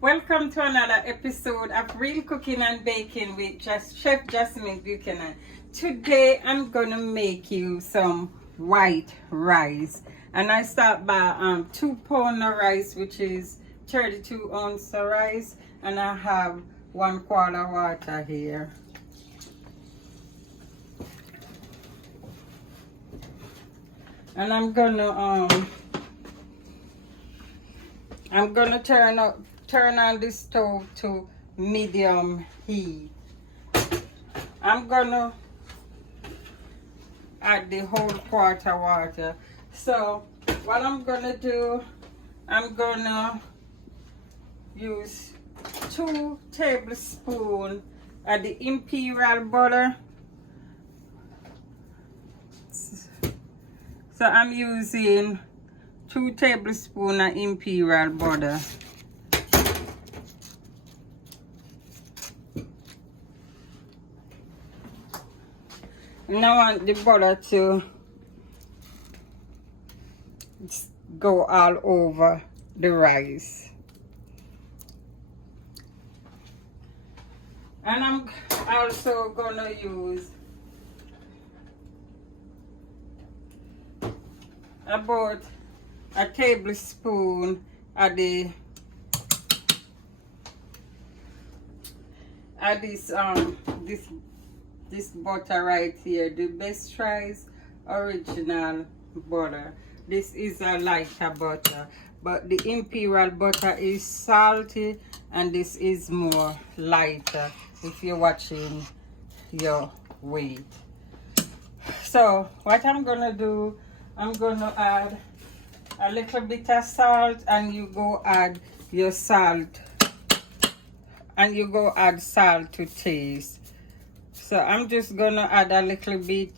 Welcome to another episode of Real Cooking and Baking with Chef Jasmine Buchanan. Today I'm gonna make you some white rice, and I start by 2 pounds of rice, which is 32 ounces of rice, and I have 1 quart of water here. And I'm gonna turn on the stove to medium heat. I'm gonna add the whole quart of water. So what I'm gonna do, I'm gonna use 2 tablespoons of the imperial butter. So I'm using 2 tablespoons of imperial butter. And I want the butter to go all over the rice. And I'm also gonna use about a tablespoon of this butter right here, the Best Rice original butter. This is a lighter butter, but the imperial butter is salty and this is more lighter if you're watching your weight. So what I'm gonna do, I'm gonna add a little bit of salt, and you go add your salt, and you go add salt to taste. So I'm just gonna add a little bit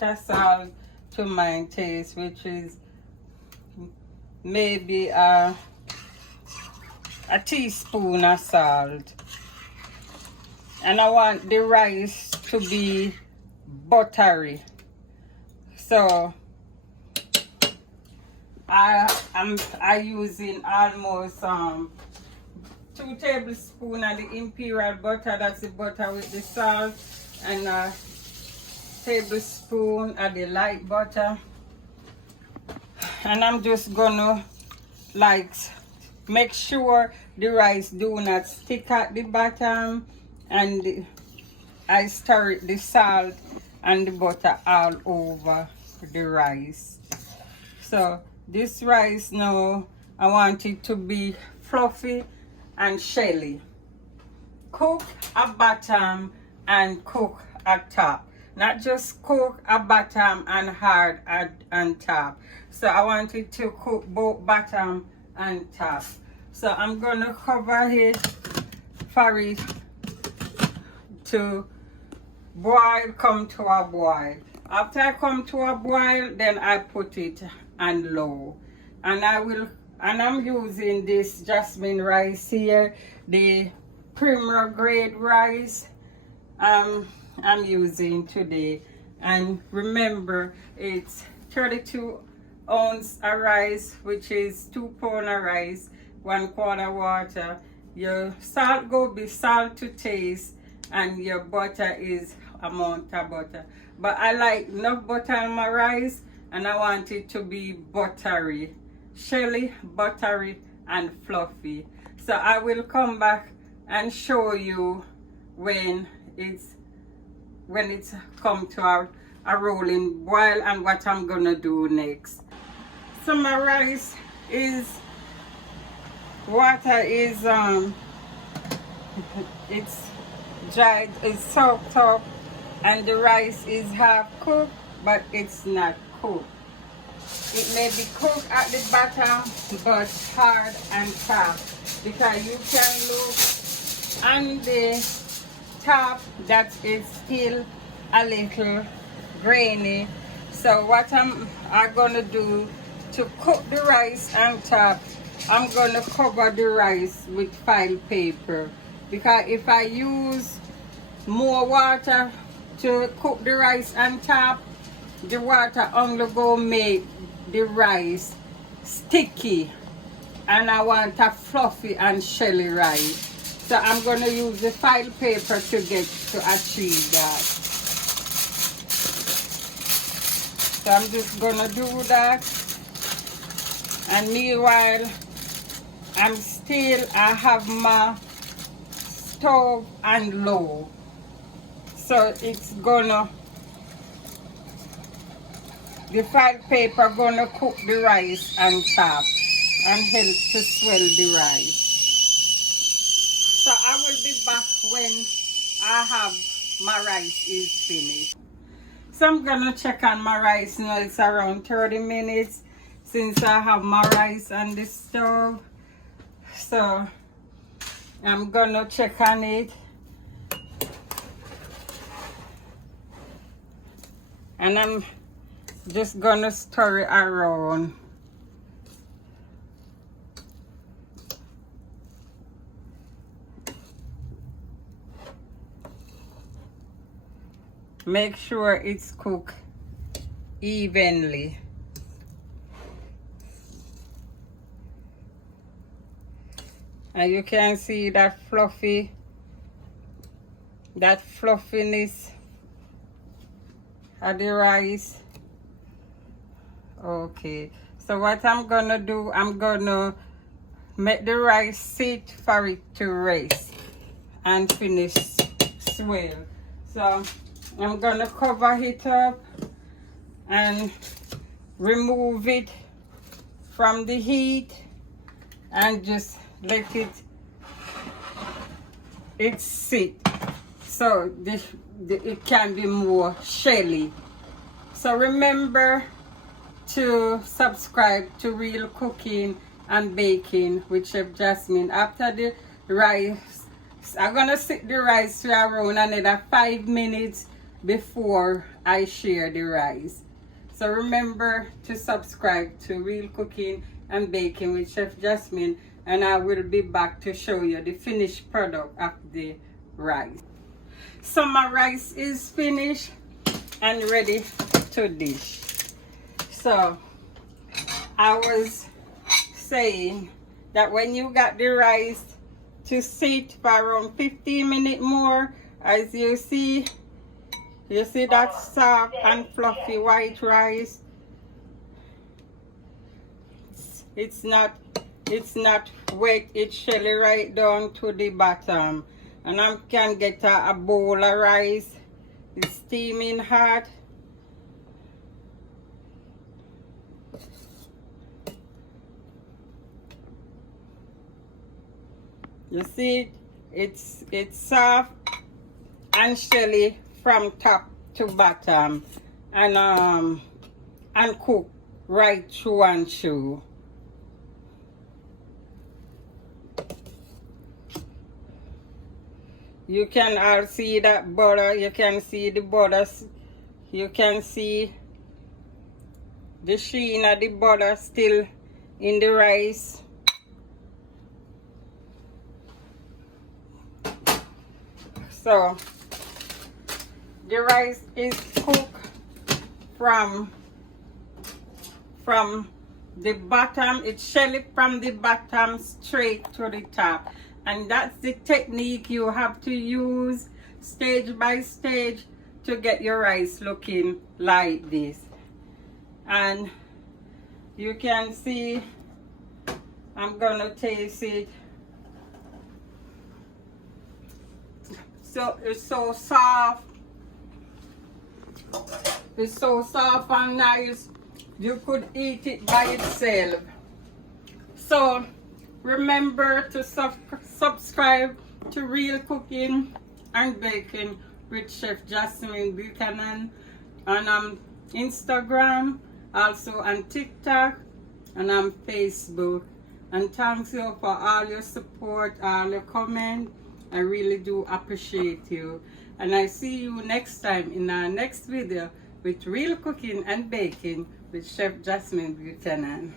of salt to my taste, which is maybe a teaspoon of salt. And I want the rice to be buttery. So I'm using almost 2 tablespoons of the imperial butter, that's the butter with the salt, and a tablespoon of the light butter. And I'm just gonna make sure the rice do not stick at the bottom, and I stir the salt and the butter all over the rice. So this rice now, I want it to be fluffy and shelly. Cook at bottom and cook at top. Not just cook at bottom and hard at top. So I want it to cook both bottom and top. So I'm gonna cover it for it to boil, come to a boil. After I come to a boil, then I put it on low. And I'm using this jasmine rice here, the premier grade rice I'm using today. And remember, it's 32 ounces of rice, which is 2 pounds of rice, 1 quart of water. Your salt go be salt to taste, and your butter is amount of butter. But I like enough butter on my rice, and I want it to be buttery, Shelly, buttery and fluffy. So I will come back and show you when it's come to a rolling boil and what I'm gonna do next. So my rice water is it's dried, it's soaked up, and the rice is half cooked, but it's not cooked. It may be cooked at the bottom, but hard and tough, because you can look on the top that is still a little grainy. So what I'm gonna do to cook the rice on top, I'm gonna cover the rice with file paper, because if I use more water to cook the rice on top, the water only go make the rice sticky and I want a fluffy and shelly rice. So I'm going to use the file paper to achieve that. So I'm just going to do that. And meanwhile, I have my stove on low. So it's gonna, the file paper gonna cook the rice on top and help to swell the rice. So I will be back when I have my rice is finished. So I'm gonna check on my rice now. It's around 30 minutes since I have my rice on the stove. So I'm gonna check on it. And I'm just gonna stir it around. Make sure it's cooked evenly. And you can see that fluffiness of the rice. Okay, so what I'm gonna do, I'm gonna make the rice sit for it to rest and finish swell. So I'm gonna cover it up and remove it from the heat and just let it sit, so it can be more shelly. So remember to subscribe to Real Cooking and Baking with Chef Jasmine. After the rice, I'm gonna sit the rice for around another 5 minutes before I share the rice. So remember to subscribe to Real Cooking and Baking with Chef Jasmine, and I will be back to show you the finished product of the rice. So my rice is finished and ready to dish. So I was saying that when you got the rice to sit for around 15 minutes more, as you see that soft and fluffy white rice. It's not wet, it's shelly right down to the bottom. And I can get a bowl of rice. It's steaming hot. You see, it's soft and shelly from top to bottom, and cooked right through and through. You can all see that butter. You can see the butter. You can see the sheen of the butter still in the rice. So the rice is cooked from the bottom. It's shelly from the bottom straight to the top. And that's the technique you have to use stage by stage to get your rice looking like this. And you can see, I'm gonna taste it. So it's so soft. It's so soft and nice. You could eat it by itself. So remember to subscribe to Real Cooking and Baking with Chef Jasmine Buchanan on Instagram, also on TikTok, and on Facebook. And thanks you for all your support, all your comments. I really do appreciate you. And I see you next time in our next video with Real Cooking and Baking with Chef Jasmine Buchanan.